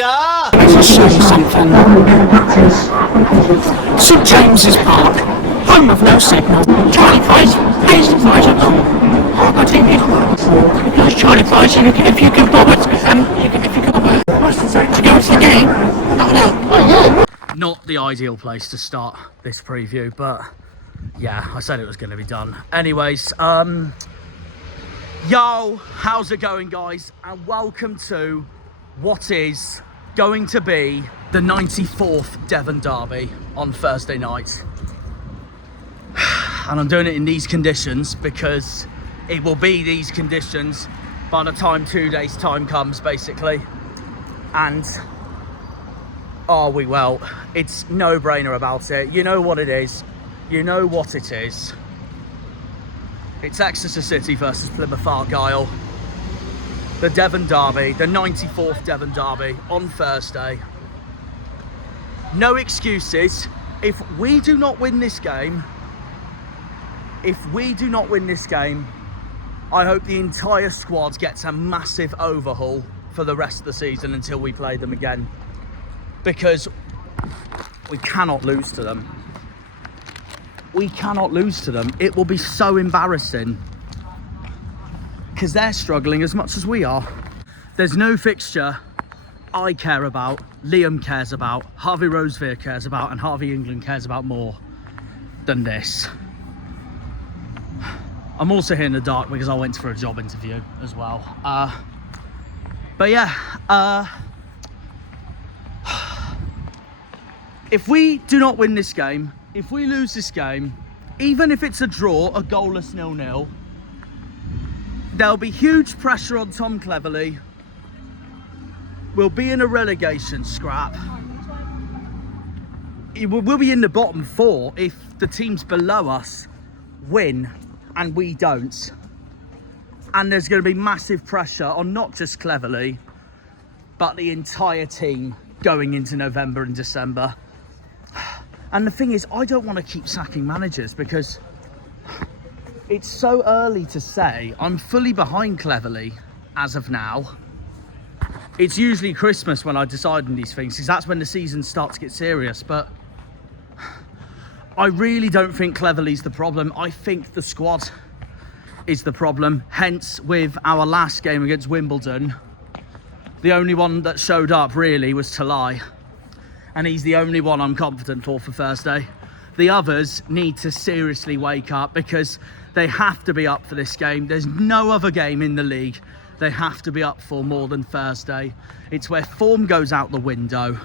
I'll show you something. St James's Park, home of no signal. Charlie Price, please advise it all. I think because Charlie Price, if you can bother, if you can bother, to go to the game, not the ideal place to start this preview, but yeah, I said it was going to be done. Anyways, yo, how's it going, guys? And welcome to what is going to be the 94th Devon Derby on Thursday night. And I'm doing it in these conditions because it will be these conditions by the time 2 days' time comes, basically. And are we well? It's no brainer about it. You know what it is. You know what it is. It's Exeter City versus Plymouth Argyle. The Devon Derby, the 94th Devon Derby on Thursday. No excuses. If we do not win this game, I hope the entire squad gets a massive overhaul for the rest of the season until we play them again. Because we cannot lose to them. We cannot lose to them. It will be so embarrassing. Because they're struggling as much as we are. There's no fixture I care about, Liam cares about, Harvey Rosevere cares about, and Harvey England cares about more than this. I'm also here in the dark because I went for a job interview as well. But yeah, if we do not win this game, if we lose this game, even if it's a draw, a goalless 0-0, there'll be huge pressure on Tom Cleverley. We'll be in a relegation scrap. We'll be in the bottom 4 if the teams below us win and we don't. And there's going to be massive pressure on not just Cleverley, but the entire team going into November and December. And the thing is, I don't want to keep sacking managers because it's so early to say. I'm fully behind Cleverley as of now. It's usually Christmas when I decide on these things because that's when the season starts to get serious. But I really don't think Cleverley's the problem. I think the squad is the problem. Hence, with our last game against Wimbledon, the only one that showed up really was Talai. And he's the only one I'm confident for Thursday. The others need to seriously wake up because they have to be up for this game. There's no other game in the league they have to be up for more than Thursday. It's where form goes out the window.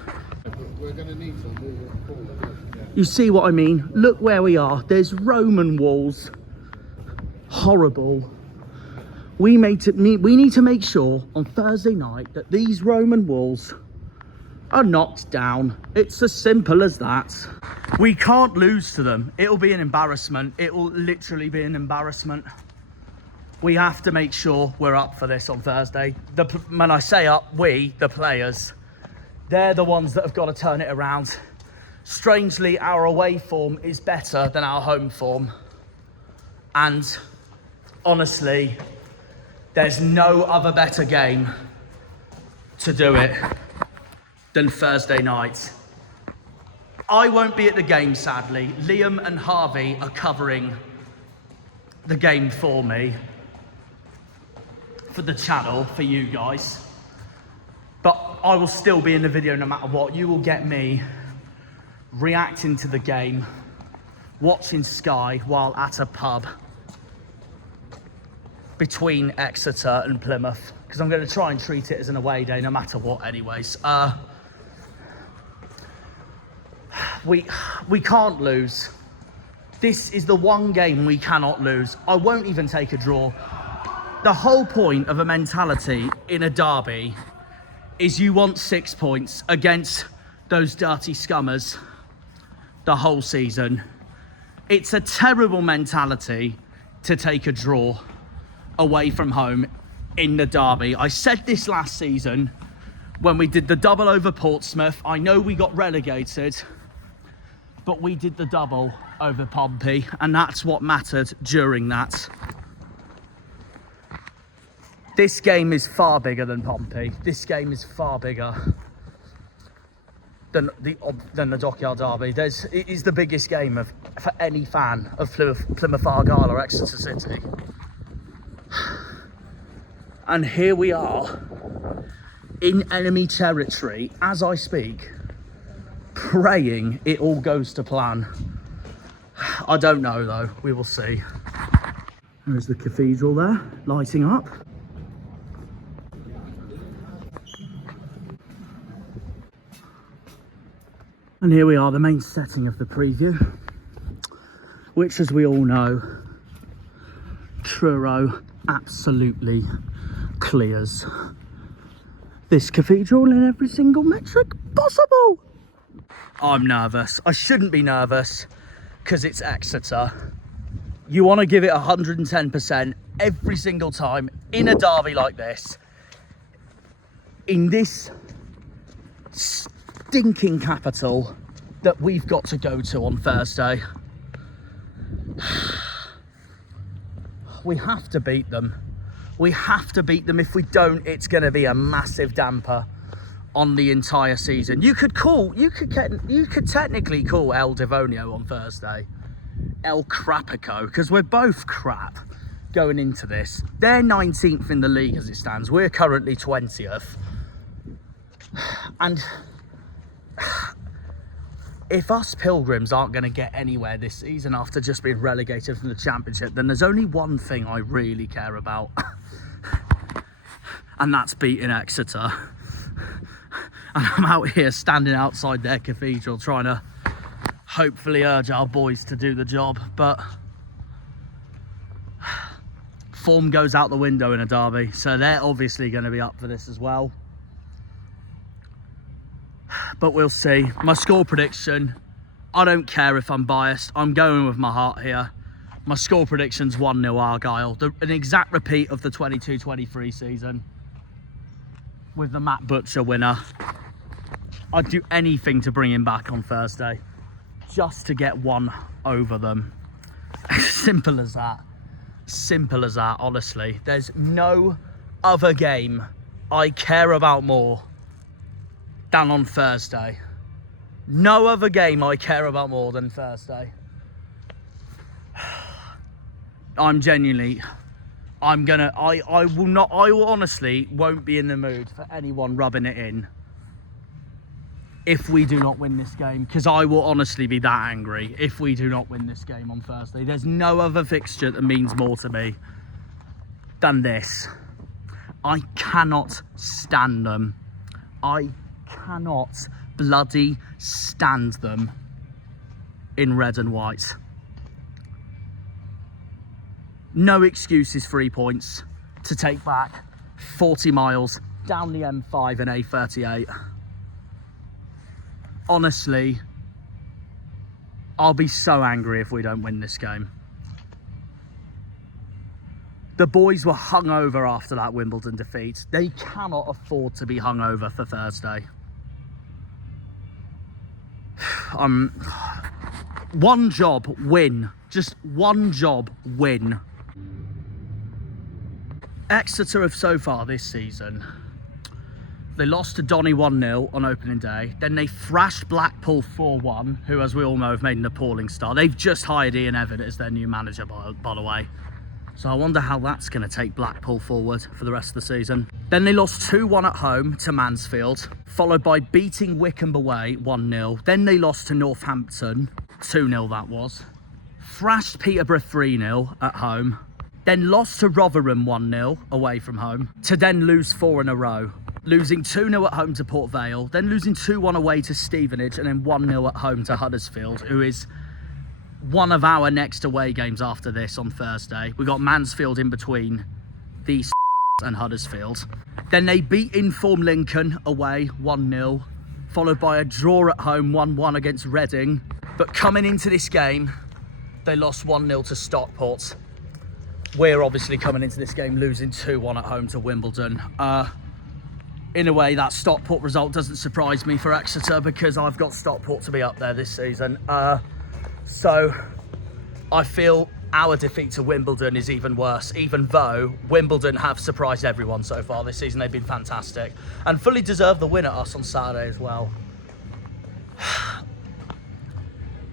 We're going to need to You see what I mean? Look where we are. There's Roman walls. Horrible. We need to make sure on Thursday night that these Roman walls are knocked down. It's as simple as that. We can't lose to them. It'll be an embarrassment. It will literally be an embarrassment. We have to make sure we're up for this on Thursday. When I say up, we, the players, they're the ones that have got to turn it around. Strangely, our away form is better than our home form. And honestly, there's no other better game to do it than Thursday night. I won't be at the game, sadly. Liam and Harvey are covering the game for me, for the channel, for you guys. But I will still be in the video no matter what. You will get me reacting to the game, watching Sky while at a pub between Exeter and Plymouth, because I'm going to try and treat it as an away day no matter what anyways. We can't lose. This is the one game we cannot lose. I won't even take a draw. The whole point of a mentality in a derby is you want 6 points against those dirty scummers the whole season. It's a terrible mentality to take a draw away from home in the derby. I said this last season when we did the double over Portsmouth. I know we got relegated, but we did the double over Pompey, and that's what mattered during that. This game is far bigger than Pompey. This game is far bigger than the Dockyard Derby. It is the biggest game for any fan of Plymouth Argyle or Exeter City. And here we are in enemy territory as I speak, praying it all goes to plan. I don't know though, we will see. There's the cathedral there, lighting up. And here we are, the main setting of the preview, which, as we all know, TRURO absolutely clears this cathedral in every single metric possible. I'm nervous. I shouldn't be nervous because it's Exeter. You want to give it 110% every single time in a derby like this, in this stinking capital that we've got to go to on Thursday. We have to beat them. We have to beat them. If we don't, it's going to be a massive damper on the entire season. You could technically call El Devonio on Thursday El Crapico, because we're both crap going into this. They're 19th in the league as it stands. We're currently 20th. And if us Pilgrims aren't going to get anywhere this season after just being relegated from the Championship, then there's only one thing I really care about. And that's beating Exeter. And I'm out here standing outside their cathedral trying to hopefully urge our boys to do the job. But form goes out the window in a derby, so they're obviously going to be up for this as well. But we'll see. My score prediction, I don't care if I'm biased. I'm going with my heart here. My score prediction's 1-0 Argyle. An exact repeat of the 22-23 season with the Matt Butcher winner. I'd do anything to bring him back on Thursday just to get one over them. Simple as that. Simple as that, honestly. There's no other game I care about more than on Thursday. No other game I care about more than Thursday. I will honestly won't be in the mood for anyone rubbing it in if we do not win this game, because I will honestly be that angry if we do not win this game on Thursday. There's no other fixture that means more to me than this. I cannot stand them. I cannot bloody stand them in red and white. No excuses, 3 points to take back 40 miles down the M5 and A38. honestly, I'll be so angry if we don't win this game. The boys were hungover after that Wimbledon defeat. They cannot afford to be hungover for Thursday. One job, win. Just one job, win. Exeter have so far this season, they lost to Donny 1-0 on opening day. Then they thrashed Blackpool 4-1, who, as we all know, have made an appalling start. They've just hired Ian Evatt as their new manager, by the way. So I wonder how that's going to take Blackpool forward for the rest of the season. Then they lost 2-1 at home to Mansfield, followed by beating Wycombe away 1-0. Then they lost to Northampton, 2-0 that was. Thrashed Peterborough 3-0 at home. Then lost to Rotherham 1-0 away from home, to then lose 4 in a row. Losing 2-0 at home to Port Vale, then losing 2-1 away to Stevenage, and then 1-0 at home to Huddersfield, who is one of our next away games after this on Thursday. We got Mansfield in between these and Huddersfield. Then they beat informed Lincoln away 1-0, followed by a draw at home 1-1 against Reading. But coming into this game, they lost 1-0 to Stockport. We're obviously coming into this game losing 2-1 at home to Wimbledon. In a way, that Stockport result doesn't surprise me for Exeter because I've got Stockport to be up there this season. So I feel our defeat to Wimbledon is even worse, even though Wimbledon have surprised everyone so far this season. They've been fantastic and fully deserve the win at us on Saturday as well.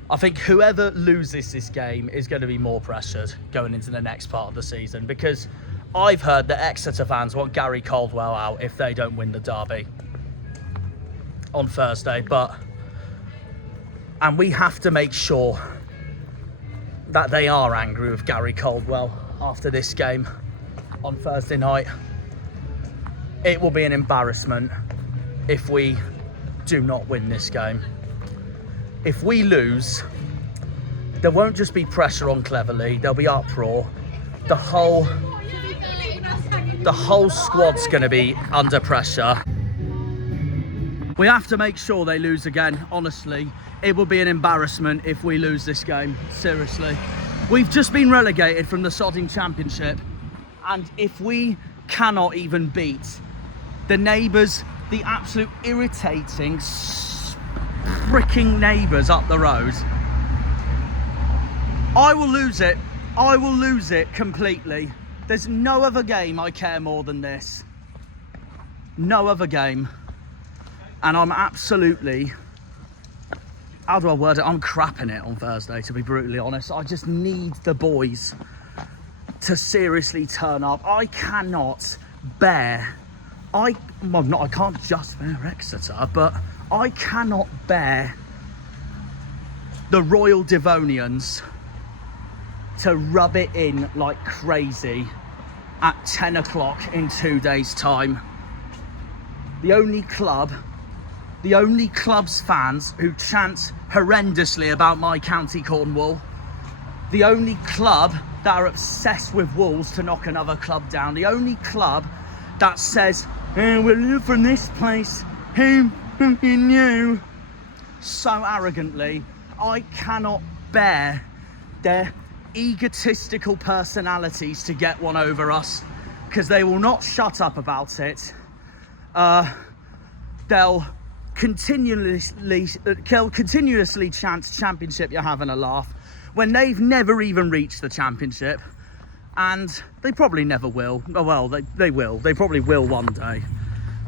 I think whoever loses this game is going to be more pressured going into the next part of the season, because I've heard that Exeter fans want Gary Caldwell out if they don't win the derby on Thursday. And we have to make sure that they are angry with Gary Caldwell after this game on Thursday night. It will be an embarrassment if we do not win this game. If we lose, there won't just be pressure on Cleverley, there'll be uproar. The whole squad's going to be under pressure. We have to make sure they lose again, honestly. It will be an embarrassment if we lose this game, seriously. We've just been relegated from the sodding championship, and if we cannot even beat the neighbours, the absolute irritating, freaking neighbours up the road, I will lose it. I will lose it completely. There's no other game I care more than this. No other game. And I'm absolutely, how do I word it? I'm crapping it on Thursday, to be brutally honest. I just need the boys to seriously turn up. I cannot bear, I can't just bear Exeter, but I cannot bear the Royal Devonians to rub it in like crazy at 10 o'clock in 2 days' time. The only club's fans who chant horrendously about my county Cornwall, the only club that are obsessed with Wolves to knock another club down, the only club that says, we're from this place, who fucking knew? So arrogantly, I cannot bear their egotistical personalities to get one over us, because they will not shut up about it. They'll continuously chant championship, you're having a laugh, when they've never even reached the championship, and they probably never will. Oh, well, they will. They probably will one day,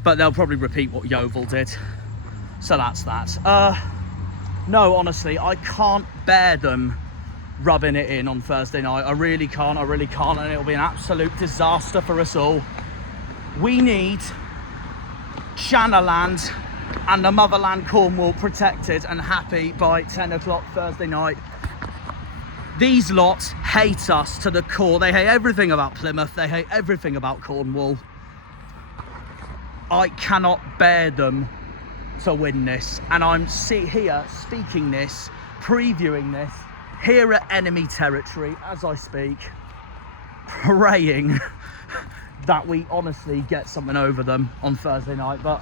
but they'll probably repeat what Yeovil did. So that's that. No, honestly, I can't bear them rubbing it in on Thursday night. I really can't, and it'll be an absolute disaster for us all. We need Shanaland and the motherland Cornwall protected and happy by 10 o'clock Thursday night. These lots hate us to the core. They hate everything about Plymouth. They hate everything about Cornwall. I cannot bear them to win this. And I'm here speaking this, previewing this, here at enemy territory as I speak, praying that we honestly get something over them on Thursday night. But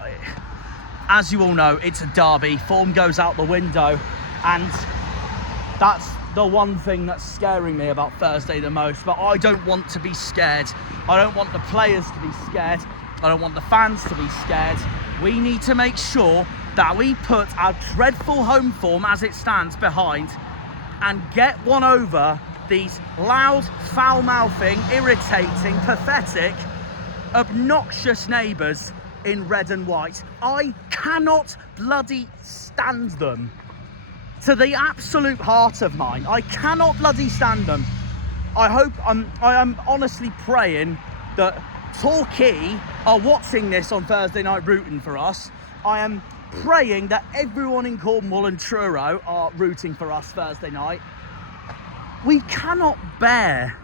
as you all know, it's a derby. Form goes out the window, and that's the one thing that's scaring me about Thursday the most. But I don't want to be scared. I don't want the players to be scared. I don't want the fans to be scared. We need to make sure that we put our dreadful home form as it stands behind and get one over these loud, foul-mouthing, irritating, pathetic, obnoxious neighbours in red and white. I cannot bloody stand them to the absolute heart of mine. I cannot bloody stand them. I am honestly praying that Torquay are watching this on Thursday night rooting for us. I am praying that everyone in Cornwall and Truro are rooting for us Thursday night. We cannot bear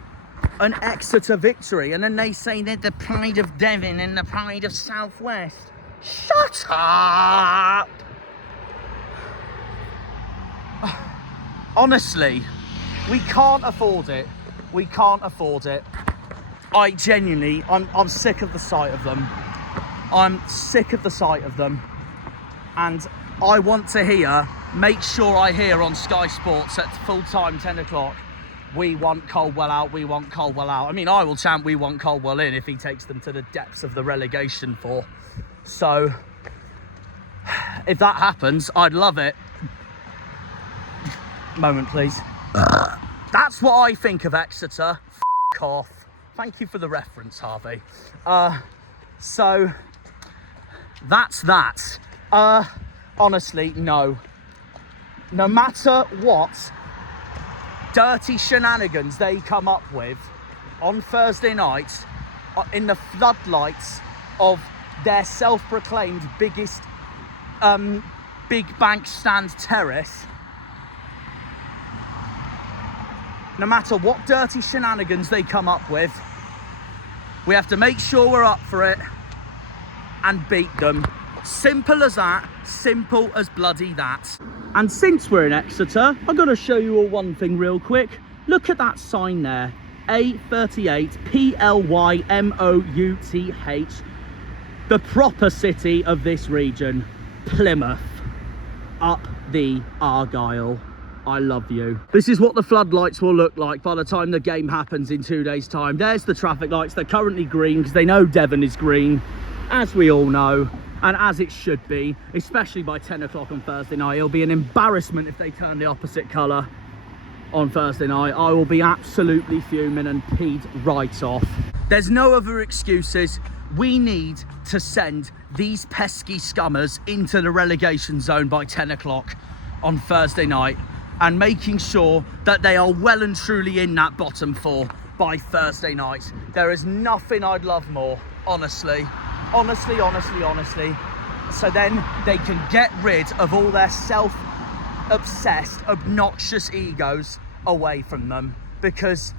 an Exeter victory, and then they say they're the pride of Devon and the pride of South West. Shut up! Honestly, we can't afford it. We can't afford it. I genuinely, I'm sick of the sight of them. I'm sick of the sight of them. And I want to make sure I hear on Sky Sports at full time, 10 o'clock, we want Caldwell out, we want Caldwell out. I mean, I will chant we want Caldwell in if he takes them to the depths of the relegation for. So, if that happens, I'd love it. Moment, please. That's what I think of Exeter. F*** off. Thank you for the reference, Harvey. So, that's that. Honestly, no. No matter what dirty shenanigans they come up with on Thursday night, in the floodlights of their self-proclaimed biggest big bank stand terrace, no matter what dirty shenanigans they come up with, we have to make sure we're up for it and beat them. Simple as that. Simple as bloody that. And since we're in Exeter, I've got to show you all one thing real quick. Look at that sign there. A38 Plymouth. The proper city of this region. Plymouth. Up the Argyle. I love you. This is what the floodlights will look like by the time the game happens in 2 days' time. There's the traffic lights. They're currently green because they know Devon is green, as we all know, and as it should be, especially by 10 o'clock on Thursday night. It'll be an embarrassment if they turn the opposite colour on Thursday night. I will be absolutely fuming and peed right off. There's no other excuses. We need to send these pesky scummers into the relegation zone by 10 o'clock on Thursday night, and making sure that they are well and truly in that bottom four by Thursday night. There is nothing I'd love more, honestly. Honestly. So then they can get rid of all their self-obsessed, obnoxious egos away from them, because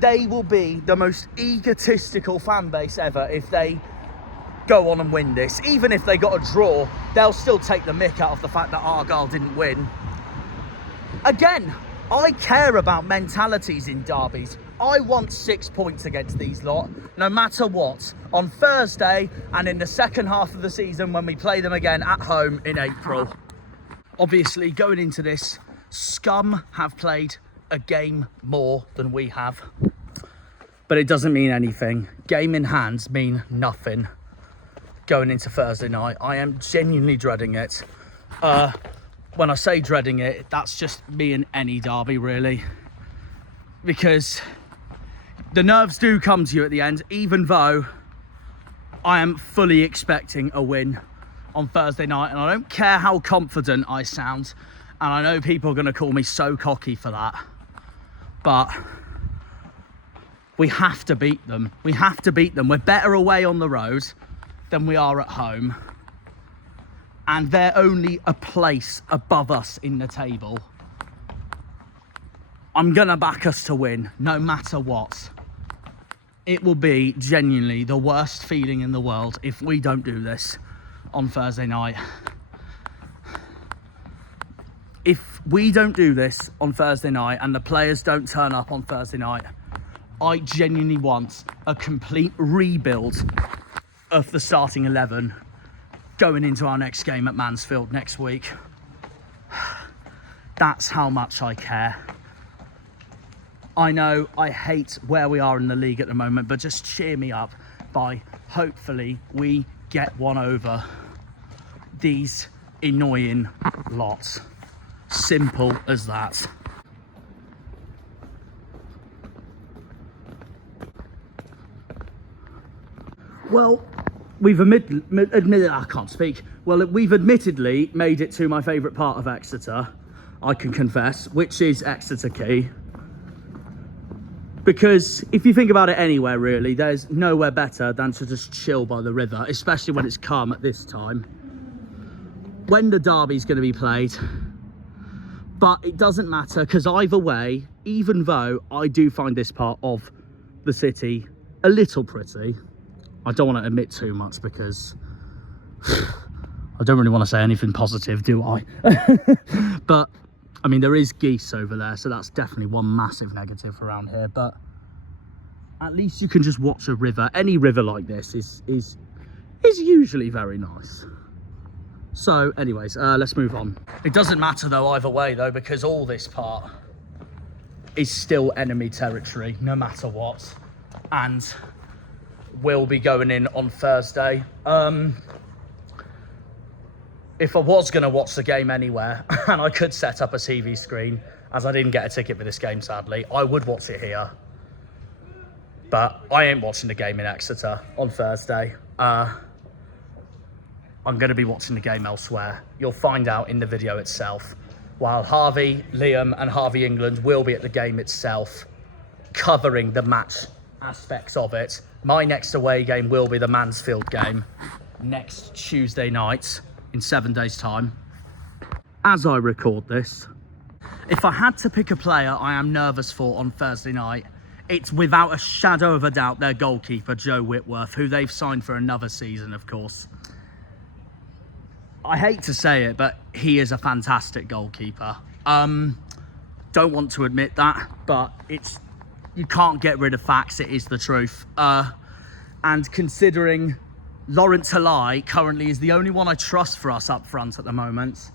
they will be the most egotistical fan base ever if they go on and win this. Even if they got a draw, they'll still take the mick out of the fact that Argyle didn't win. Again, I care about mentalities in derbies. I want 6 points against these lot, no matter what, on Thursday and in the second half of the season when we play them again at home in April. Obviously, going into this, scum have played a game more than we have. But it doesn't mean anything. Game in hands mean nothing going into Thursday night. I am genuinely dreading it. When I say dreading it, that's just me in any derby, really. Because the nerves do come to you at the end, even though I am fully expecting a win on Thursday night. And I don't care how confident I sound. And I know people are going to call me so cocky for that. But we have to beat them. We have to beat them. We're better away on the road than we are at home. And they're only a place above us in the table. I'm going to back us to win, no matter what. It will be genuinely the worst feeling in the world if we don't do this on Thursday night. If we don't do this on Thursday night and the players don't turn up on Thursday night, I genuinely want a complete rebuild of the starting 11 going into our next game at Mansfield next week. That's how much I care. I know I hate where we are in the league at the moment, but just cheer me up by hopefully we get one over these annoying lots. Simple as that. Well, we've admitted, I can't speak. Well, we've admittedly made it to my favourite part of Exeter, I can confess, which is Exeter Quay. Because if you think about it anywhere really, there's nowhere better than to just chill by the river, especially when it's calm at this time. When the derby's going to be played. But it doesn't matter, because either way, even though I do find this part of the city a little pretty, I don't want to admit too much because I don't really want to say anything positive, do I? But, I mean, there is geese over there, so that's definitely one massive negative around here. But at least you can just watch a river. Any river like this is usually very nice. So, anyways, let's move on. It doesn't matter, though, either way, though, because all this part is still enemy territory, no matter what. And we'll be going in on Thursday. If I was going to watch the game anywhere, and I could set up a TV screen, as I didn't get a ticket for this game, sadly, I would watch it here. But I ain't watching the game in Exeter on Thursday. I'm going to be watching the game elsewhere. You'll find out in the video itself. While Harvey, Liam and Harvey England will be at the game itself, covering the match aspects of it. My next away game will be the Mansfield game next Tuesday night in 7 days' time. As I record this, if I had to pick a player I am nervous for on Thursday night, it's without a shadow of a doubt their goalkeeper, Joe Whitworth, who they've signed for another season, of course. I hate to say it, but he is a fantastic goalkeeper. Don't want to admit that, but you can't get rid of facts. It is the truth. And considering Laurent Talai currently is the only one I trust for us up front at the moment,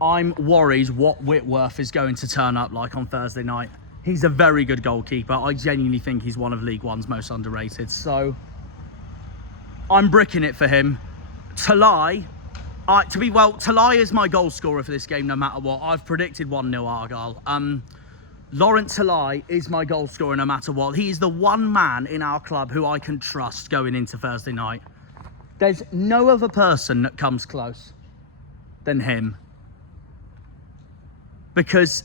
I'm worried what Whitworth is going to turn up like on Thursday night. He's a very good goalkeeper. I genuinely think he's one of League One's most underrated. I'm bricking it for him. Talai, Talai is my goal scorer for this game no matter what. I've predicted 1-0 Argyle. Laurent Talai is my goal scorer no matter what. He is the one man in our club who I can trust going into Thursday night. There's no other person that comes close than him. Because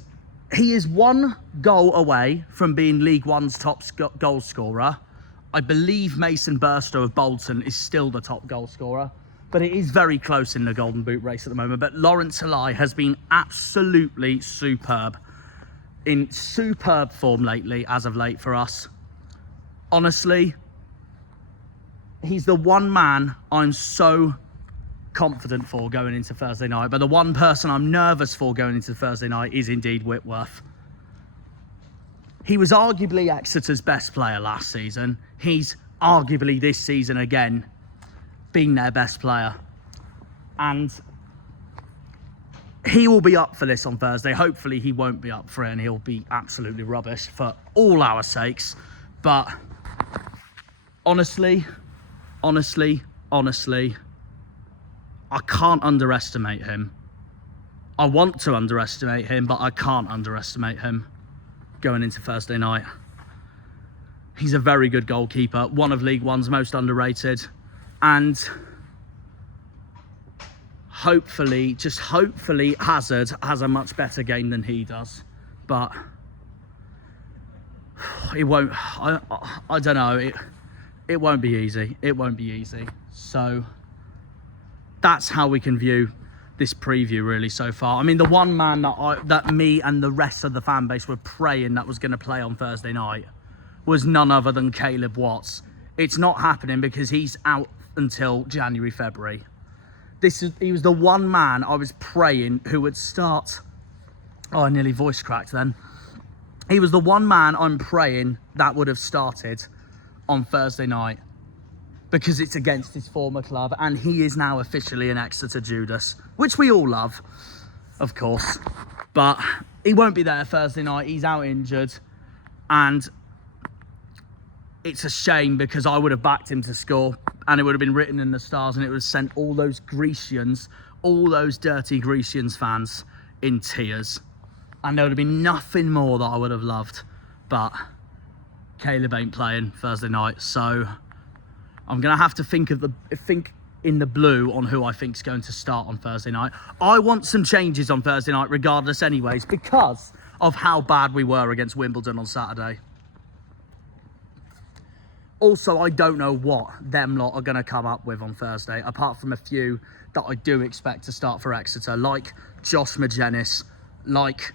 he is one goal away from being League One's top goal scorer. I believe Mason Burstow of Bolton is still the top goal scorer. But it is very close in the Golden Boot race at the moment. But Laurent Talai has been absolutely superb. In superb form lately, as of late for us. Honestly, he's the one man I'm so confident for going into Thursday night. But the one person I'm nervous for going into Thursday night is indeed Whitworth. He was arguably Exeter's best player last season. He's arguably this season again been their best player. And he will be up for this on Thursday. Hopefully he won't be up for it and he'll be absolutely rubbish for all our sakes. But honestly, I can't underestimate him. I want to underestimate him, but I can't underestimate him going into Thursday night. He's a very good goalkeeper, one of League One's most underrated. And hopefully Hazard has a much better game than he does. But it won't, I don't know, it won't be easy. It won't be easy. So that's how we can view this preview really so far. I mean, the one man that me and the rest of the fan base were praying that was going to play on Thursday night was none other than Caleb Watts. It's not happening because he's out until January, February. He was the one man I was praying who would start. Oh, I nearly voice cracked then. He was the one man I'm praying that would have started on Thursday night. because it's against his former club, and he is now officially an Exeter Judas, which we all love, of course. But he won't be there Thursday night. He's out injured, and it's a shame because I would have backed him to score, and it would have been written in the stars, and it would have sent all those Grecians, all those dirty Grecians fans in tears. And there would have been nothing more that I would have loved. But Caleb ain't playing Thursday night, so I'm going to have to think in the blue on who I think is going to start on Thursday night. I want some changes on Thursday night regardless anyways, because of how bad we were against Wimbledon on Saturday. Also, I don't know what them lot are going to come up with on Thursday, apart from a few that I do expect to start for Exeter, like Josh Magennis, like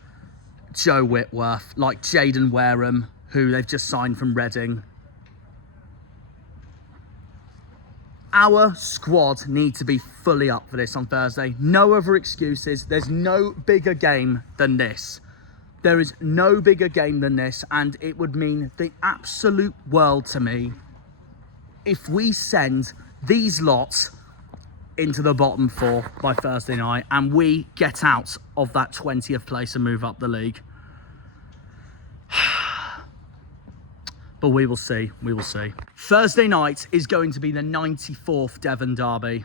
Joe Whitworth, like Jaden Wareham, who they've just signed from Reading. Our squad need to be fully up for this on Thursday. No other excuses. There's no bigger game than this. There is no bigger game than this, and it would mean the absolute world to me if we send these lots into the bottom 4 by Thursday night and we get out of that 20th place and move up the league. But we will see, we will see. Thursday night is going to be the 94th Devon Derby.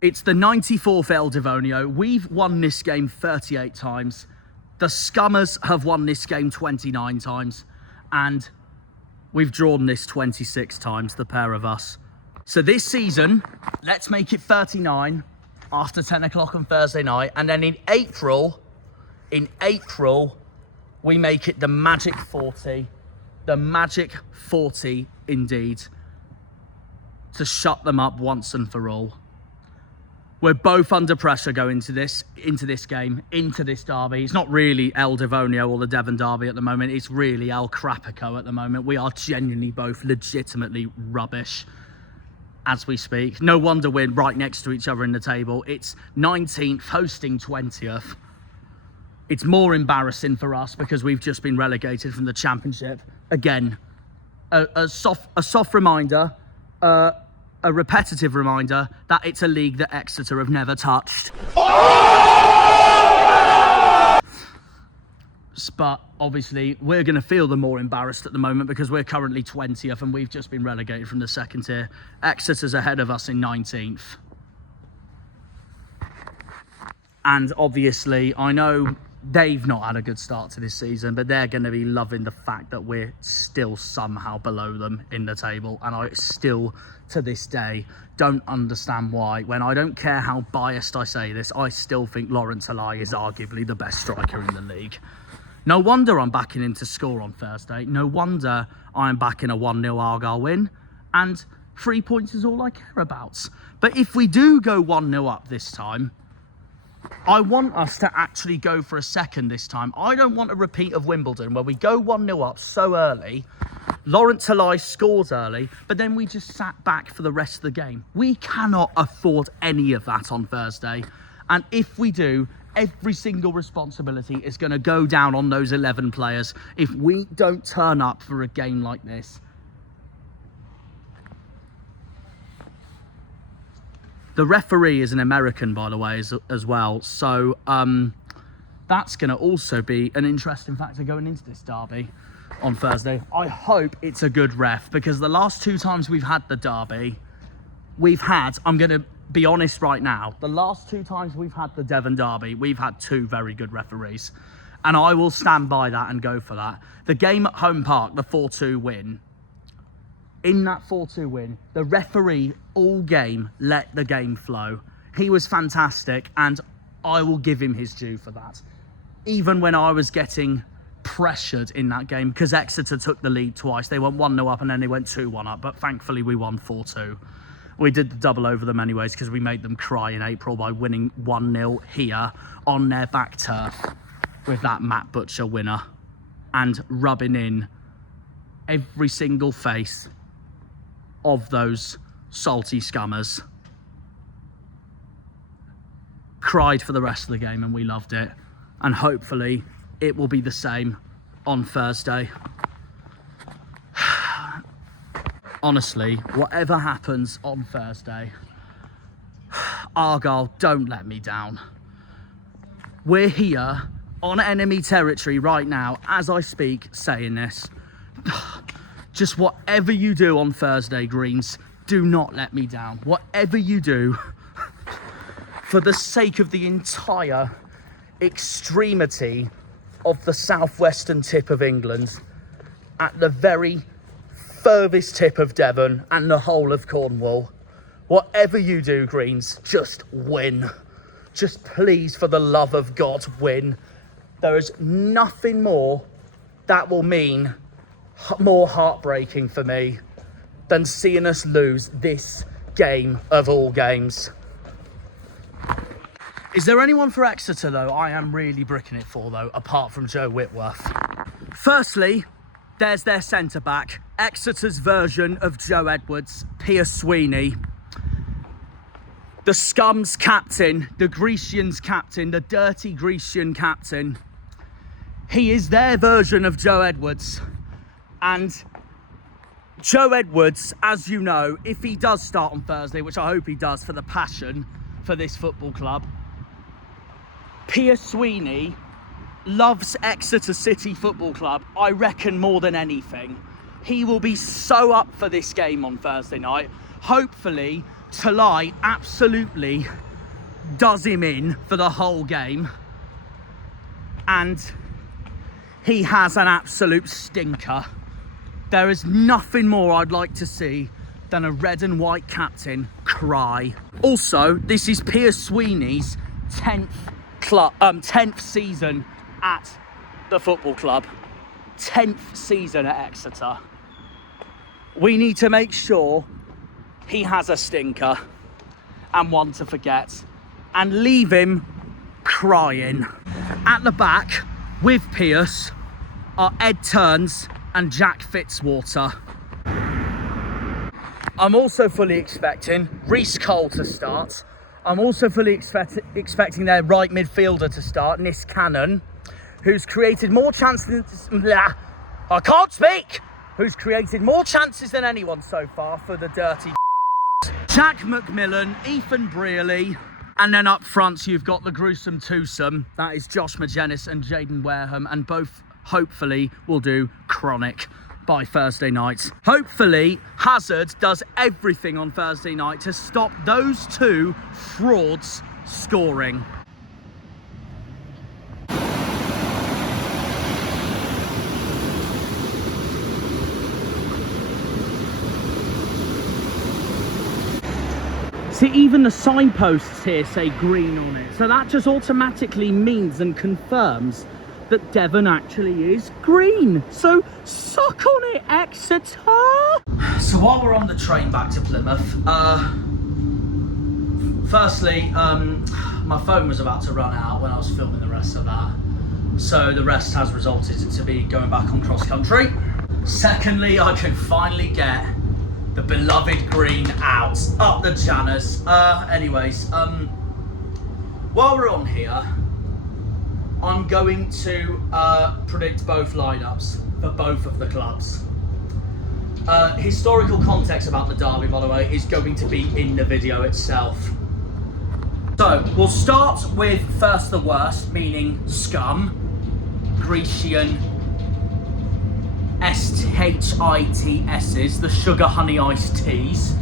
It's the 94th El Devonio. We've won this game 38 times. The Scummers have won this game 29 times. And we've drawn this 26 times, the pair of us. So this season, let's make it 39 after 10 o'clock on Thursday night. And then in April, we make it the magic 40. The magic 40 indeed. To shut them up once and for all. We're both under pressure going into this game, into this derby. It's not really El Devonio or the Devon Derby at the moment. It's really El Crapico at the moment. We are genuinely both legitimately rubbish as we speak. No wonder we're right next to each other in the table. It's 19th hosting 20th. It's more embarrassing for us because we've just been relegated from the Championship. Again, a soft reminder, a repetitive reminder that it's a league that Exeter have never touched. But obviously, we're going to feel the more embarrassed at the moment because we're currently 20th and we've just been relegated from the second tier. Exeter's ahead of us in 19th. And obviously, I know they've not had a good start to this season, but they're going to be loving the fact that we're still somehow below them in the table. And I still, to this day, don't understand why. When I don't care how biased I say this, I still think Laurent Talai is arguably the best striker in the league. No wonder I'm backing him to score on Thursday. No wonder I'm backing a 1-0 Argyle win. And 3 points is all I care about. But if we do go 1-0 up this time, I want us to actually go for a second this time. I don't want a repeat of Wimbledon where we go 1-0 up so early, Laurent Talai scores early, but then we just sat back for the rest of the game. We cannot afford any of that on Thursday. And if we do, every single responsibility is going to go down on those 11 players if we don't turn up for a game like this. The referee is an American, by the way, as well. So that's going to also be an interesting factor going into this derby on Thursday. I hope it's a good ref, because the last 2 times we've had the derby, I'm going to be honest right now, the last 2 times we've had the Devon Derby, we've had 2 very good referees. And I will stand by that and go for that. The game at Home Park, the 4-2 win, in that 4-2 win, the referee all game let the game flow. He was fantastic, and I will give him his due for that. Even when I was getting pressured in that game, because Exeter took the lead twice. They went 1-0 up and then they went 2-1 up, but thankfully we won 4-2. We did the double over them anyways because we made them cry in April by winning 1-0 here on their back turf with that Matt Butcher winner and rubbing in every single face of those salty scummers. Cried for the rest of the game and we loved it. And hopefully it will be the same on Thursday. honestly, whatever happens on Thursday, Argyle, don't let me down. We're here on enemy territory right now, as I speak, saying this. Just whatever you do on Thursday, Greens, do not let me down. Whatever you do, for the sake of the entire extremity of the southwestern tip of England, at the very furthest tip of Devon and the whole of Cornwall, whatever you do, Greens, just win. Just please, for the love of God, win. There is nothing more that will mean more heartbreaking for me than seeing us lose this game of all games. Is there anyone for Exeter, though, I am really bricking it for, though, apart from Joe Whitworth? Firstly, there's their centre-back, Exeter's version of Joe Edwards, Piers Sweeney. The Scum's captain, the Grecians captain, the dirty Grecian captain. He is their version of Joe Edwards. And Joe Edwards, as you know, if he does start on Thursday, which I hope he does for the passion for this football club, Piers Sweeney loves Exeter City Football Club, I reckon, more than anything. He will be so up for this game on Thursday night. Hopefully, Talai absolutely does him in for the whole game. And he has an absolute stinker. There is nothing more I'd like to see than a red and white captain cry. Also, this is Piers Sweeney's 10th season at the football club. 10th season at Exeter. We need to make sure he has a stinker and one to forget and leave him crying. At the back with Piers are Ed Turns and Jack Fitzwater. I'm also fully expecting Reece Cole to start. I'm also fully expecting their right midfielder to start, Nis Cannon, who's created more chances I can't speak! Who's created more chances than anyone so far for the dirty Jack McMillan, Ethan Brearley, and then up front you've got the gruesome twosome. That is Josh Magennis and Jaden Wareham, and both hopefully will do chronic by Thursday night. Hopefully Hazard does everything on Thursday night to stop those two frauds scoring. See, even the signposts here say green on it, so that just automatically means and confirms that Devon actually is green. So suck on it, Exeter! So while we're on the train back to Plymouth, firstly, my phone was about to run out when I was filming the rest of that, so the rest has resulted to be going back on cross country. Secondly, I can finally get the beloved green out up the Janus. Anyways, while we're on here, I'm going to predict both lineups for both of the clubs. Historical context about the derby, by the way, is going to be in the video itself. So we'll start with first the worst, meaning Scum, Grecian SHITS's, the sugar honey iced teas.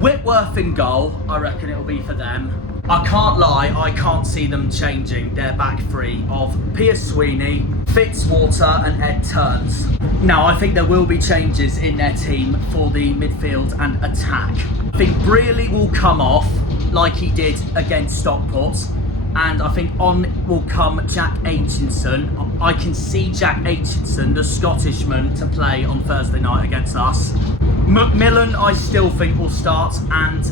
Whitworth in goal, I reckon it'll be for them. I can't lie, I can't see them changing their back three of Piers Sweeney, Fitzwater and Ed Turns. Now, I think there will be changes in their team for the midfield and attack. I think Brearley will come off like he did against Stockport, and I think on will come Jack Aitchison. I can see Jack Aitchison, the Scottishman, to play on Thursday night against us. McMillan, I still think will start, and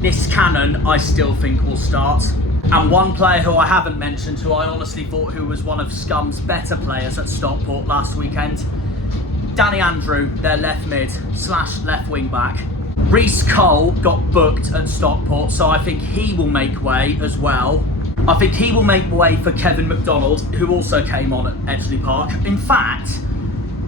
Nis Cannon, I still think will start. And one player who I haven't mentioned, who I honestly thought who was one of Scum's better players at Stockport last weekend, Danny Andrew, their left mid / left wing back. Reece Cole got booked at Stockport, so I think he will make way as well. I think he will make way for Kevin McDonald, who also came on at Edgeley Park. In fact,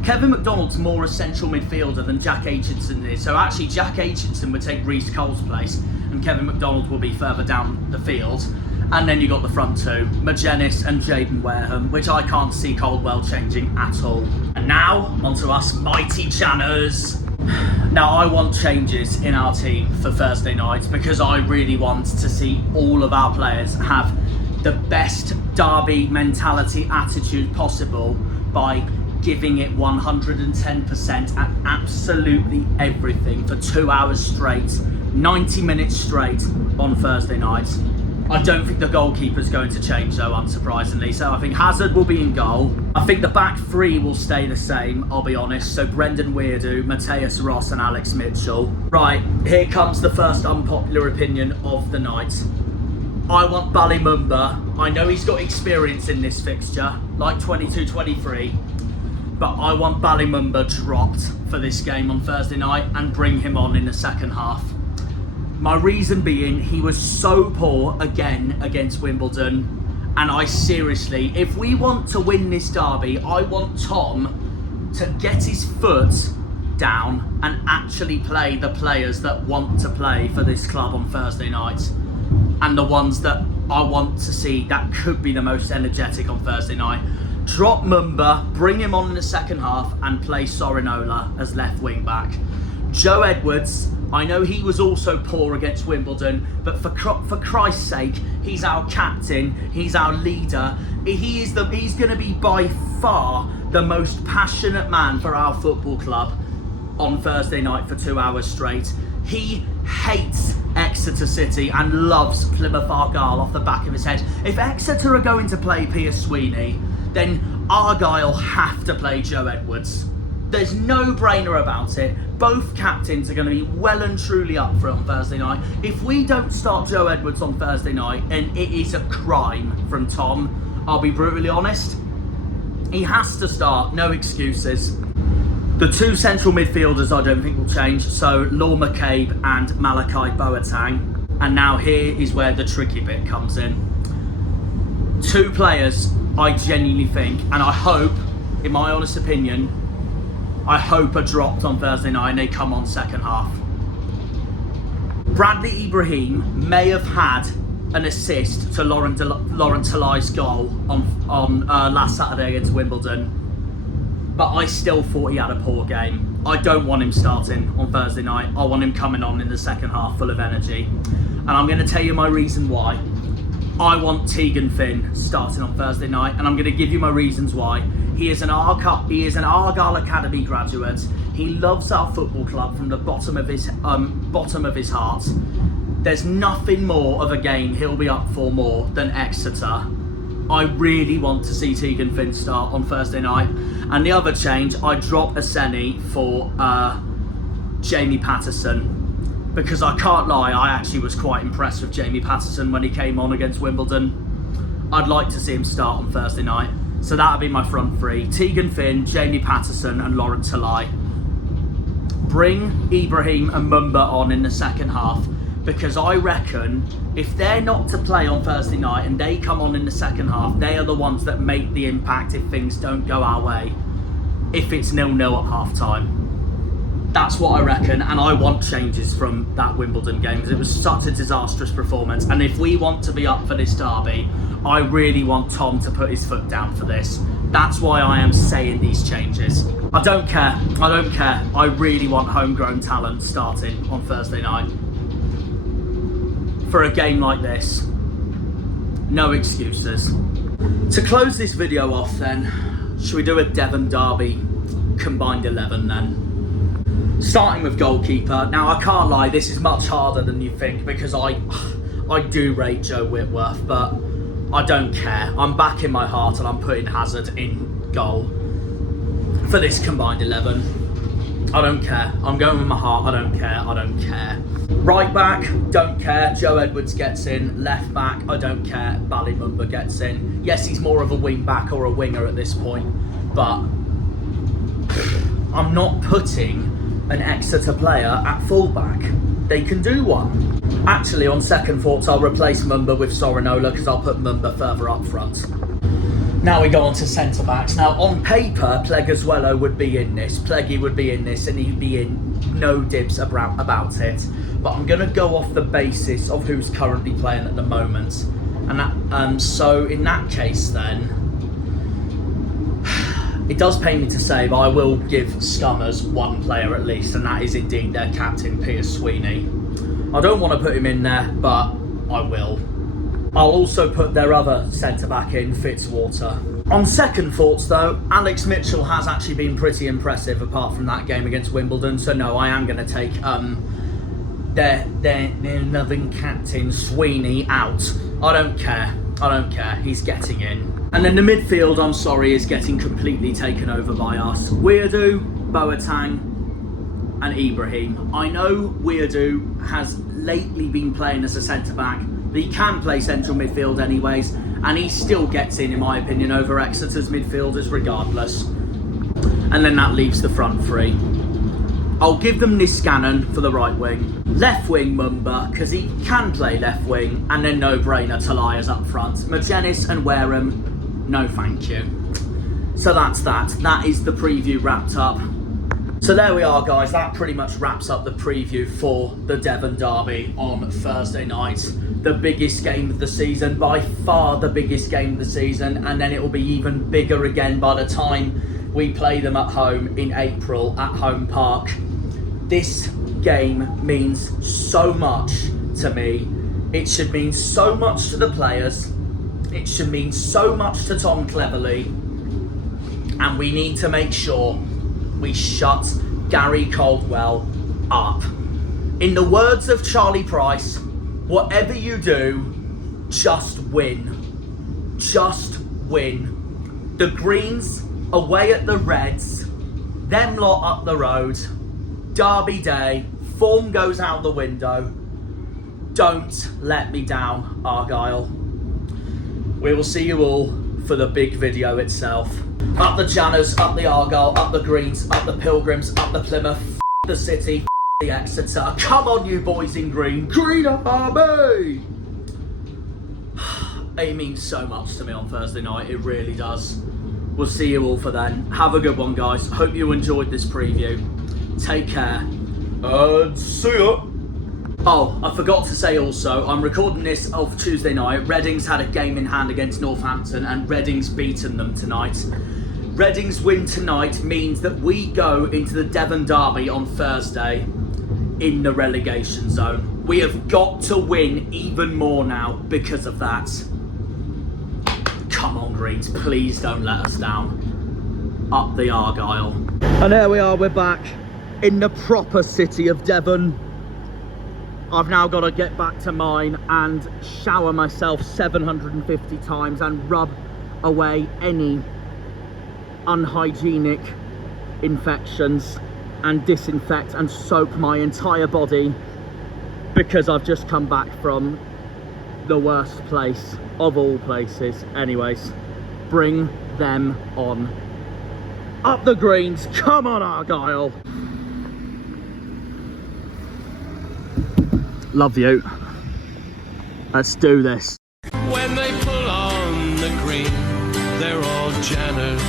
Kevin McDonald's more a central midfielder than Jack Aitchison is. So actually Jack Aitchison would take Reece Cole's place and Kevin McDonald will be further down the field. And then you got the front two, Magennis and Jaden Wareham, which I can't see Caldwell changing at all. And now, onto us mighty Janners. Now I want changes in our team for Thursday night because I really want to see all of our players have the best derby mentality attitude possible by giving it 110% at absolutely everything for 2 hours straight, 90 minutes straight on Thursday night. I don't think the goalkeeper's going to change though, unsurprisingly. So I think Hazard will be in goal. I think the back three will stay the same, I'll be honest. So Brendan Weirdo, Matthias Ross and Alex Mitchell. Right, here comes the first unpopular opinion of the night. I want Ballymumba. I know he's got experience in this fixture, like 22-23. But I want Ballymumba dropped for this game on Thursday night and bring him on in the second half. My reason being, he was so poor again against Wimbledon, and I seriously, if we want to win this derby, I want Tom to get his foot down and actually play the players that want to play for this club on Thursday night, and the ones that I want to see that could be the most energetic on Thursday night. Drop Mumba, bring him on in the second half, and play Sorinola as left wing back. Joe Edwards, I know he was also poor against Wimbledon, but for Christ's sake, he's our captain, he's our leader. He's going to be by far the most passionate man for our football club on Thursday night for 2 hours straight. He hates Exeter City and loves Plymouth Argyle off the back of his head. If Exeter are going to play Piers Sweeney, then Argyle have to play Joe Edwards. There's no brainer about it. Both captains are going to be well and truly up for it on Thursday night. If we don't start Joe Edwards on Thursday night, and it is a crime from Tom, I'll be brutally honest. He has to start, no excuses. The two central midfielders I don't think will change, so Law McCabe and Malachi Boateng. And now here is where the tricky bit comes in. Two players I genuinely think, and I hope, in my honest opinion, I hope are dropped on Thursday night and they come on second half. Bradley Ibrahim may have had an assist to Laurent Talai's goal on last Saturday against Wimbledon, but I still thought he had a poor game. I don't want him starting on Thursday night. I want him coming on in the second half full of energy, and I'm going to tell you my reason why. I want Tegan Finn starting on Thursday night, and I'm going to give you my reasons why. He is an Argyle Academy graduate. He loves our football club from the bottom of his heart. There's nothing more of a game he'll be up for more than Exeter. I really want to see Tegan Finn start on Thursday night. And the other change, I drop Aseni for Jamie Patterson. Because I can't lie, I actually was quite impressed with Jamie Patterson when he came on against Wimbledon. I'd like to see him start on Thursday night. So that'll be my front three. Tegan Finn, Jamie Patterson and Laurent Talai. Bring Ibrahim and Mumba on in the second half, because I reckon if they're not to play on Thursday night and they come on in the second half, they are the ones that make the impact if things don't go our way. If it's 0-0 at half time. That's what I reckon, and I want changes from that Wimbledon game because it was such a disastrous performance. And if we want to be up for this derby, I really want Tom to put his foot down for this. That's why I am saying these changes. I don't care. I really want homegrown talent starting on Thursday night. For a game like this, no excuses. To close this video off then, should we do a Devon Derby combined 11 then? Starting with goalkeeper. Now I can't lie, this is much harder than you think because I do rate Joe Whitworth, but I don't care. I'm back in my heart and I'm putting Hazard in goal for this combined 11. I don't care. I'm going with my heart. I don't care. Right back, don't care. Joe Edwards gets in. Left back, I don't care. Ballymumba gets in. Yes, he's more of a wing back or a winger at this point, but I'm not putting an Exeter player at fullback. They can do one. Actually, on second thoughts, I'll replace Mumba with Sorinola because I'll put Mumba further up front. Now we go on to centre-backs. Now, on paper, Pleguezuelo would be in this. Pleggy would be in this, and he'd be in no dibs about it. But I'm going to go off the basis of who's currently playing at the moment. And that, so in that case, then, it does pain me to say, but I will give Scummers one player at least, and that is indeed their captain, Piers Sweeney. I don't want to put him in there, but I will. I'll also put their other centre-back in, Fitzwater. On second thoughts, though, Alex Mitchell has actually been pretty impressive apart from that game against Wimbledon, so no, I am going to take their loving captain, Sweeney, out. I don't care. He's getting in. And then the midfield, I'm sorry, is getting completely taken over by us. Weirdo, Boateng, and Ibrahim. I know Weirdo has lately been playing as a centre-back, but he can play central midfield anyways, and he still gets in my opinion, over Exeter's midfielders regardless. And then that leaves the front three. I'll give them Niskanen for the right wing. Left wing Mumba, because he can play left wing, and then no-brainer Talia's up front. Magenis and Wareham, no thank you. So that's that. That is the preview wrapped up. So there we are, guys. That pretty much wraps up the preview for the Devon Derby on Thursday night. The biggest game of the season, by far the biggest game of the season, and then it will be even bigger again by the time we play them at home in April at Home Park. This game means so much to me. It should mean so much to the players. It should mean so much to Tom Cleverley. And we need to make sure we shut Gary Caldwell up. In the words of Charlie Price, whatever you do, just win. Just win. The Greens away at the Reds, them lot up the road, Derby day, form goes out the window. Don't let me down, Argyle. We will see you all for the big video itself. Up the Janners, up the Argyle, up the Greens, up the Pilgrims, up the Plymouth, the City, the Exeter. Come on, you boys in green. Green Army! It means so much to me on Thursday night, it really does. We'll see you all for then. Have a good one, guys. Hope you enjoyed this preview. Take care. And see ya. Oh, I forgot to say also, I'm recording this of Tuesday night. Reading's had a game in hand against Northampton and Reading's beaten them tonight. Reading's win tonight means that we go into the Devon Derby on Thursday in the relegation zone. We have got to win even more now because of that. Come on, Greens, please don't let us down. Up the Argyle. And there we are, we're back in the proper city of Devon. I've now got to get back to mine and shower myself 750 times and rub away any unhygienic infections and disinfect and soak my entire body because I've just come back from the worst place of all places. Anyways, bring them on. Up the Greens, come on Argyle. Love you. Let's do this. When they pull on the green, they're all Janners.